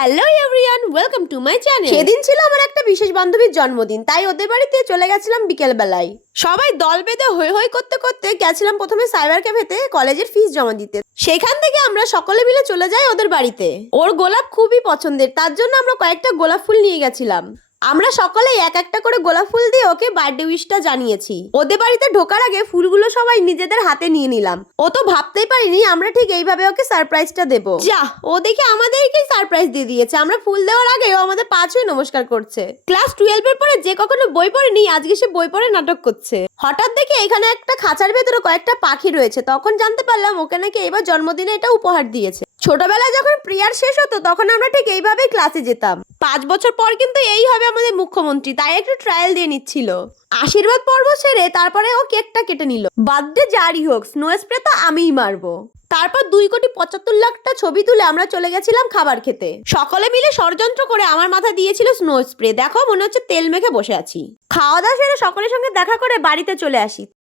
Hello everyone, welcome to my channel. সেদিন ছিল আমার একটা বিশেষ বান্ধবীর জন্মদিন, তাই ওদের বাড়িতে চলে গেছিলাম বিকেল বেলায়। সবাই দল বেঁধে হই হই করতে করতে গেছিলাম প্রথমে সাইবার ক্যাফেতে কলেজের ফিস জমা দিতে। সেখান থেকে আমরা সকলে মিলে চলে যাই ওদের বাড়িতে। ওর গোলাপ খুবই পছন্দের, তার জন্য আমরা কয়েকটা গোলাপ ফুল নিয়ে গেছিলাম। আমরা সকলে এক একটা করে গোলাপ ফুল দিয়ে ওকে বার্থডে উইশটা জানিয়েছি। ওদের বাড়িতে ঢোকার আগে ফুলগুলো সবাই নিজেদের হাতে নিয়ে নিলাম। ও তো ভাবতেই পারিনি আমরা ঠিক এইভাবে ওকে সারপ্রাইজটা দেব। যা, ও দেখে আমাদেরকেই সারপ্রাইজ দিয়ে দিয়েছে। আমরা ফুল দেওয়ার আগে ও আমাদের পা ছুঁয়ে নমস্কার করছে। ক্লাস 12 এর পরে যে কখনো বই পড়েনি, আজকে সে বই পড়ে নাটক করছে। হঠাৎ দেখে এখানে একটা খাঁচার ভেতরে কয়েকটা পাখি রয়েছে, তখন জানতে পারলাম ওকে নাকি এবার জন্মদিনে এটা উপহার দিয়েছে। ছোটবেলায় যখন প্রেয়ার শেষ হতো তখন আমরা ঠিক এইভাবেই ক্লাসে যেতাম। 5 বছর পর কিন্তু এই হবে আমাদের মুখ্যমন্ত্রী, তাই একটু ট্রায়াল দিয়ে নিচ্ছিল। আশীর্বাদ পর্ব সেরে তারপরে ও কেকটা কেটে নিল। বার্থডে যারই হোক, স্নো স্প্রে তো আমিই মারবো। তারপর 2,75,00,000টা ছবি তুলে আমরা চলে গেছিলাম খাবার খেতে। সকলে মিলে ষড়যন্ত্র করে আমার মাথা দিয়েছিল স্নো স্প্রে। দেখো, মনে হচ্ছে তেল মেখে বসে আছি। খাওয়া দাওয়া সেরে সকলের সঙ্গে দেখা করে বাড়িতে চলে আসি।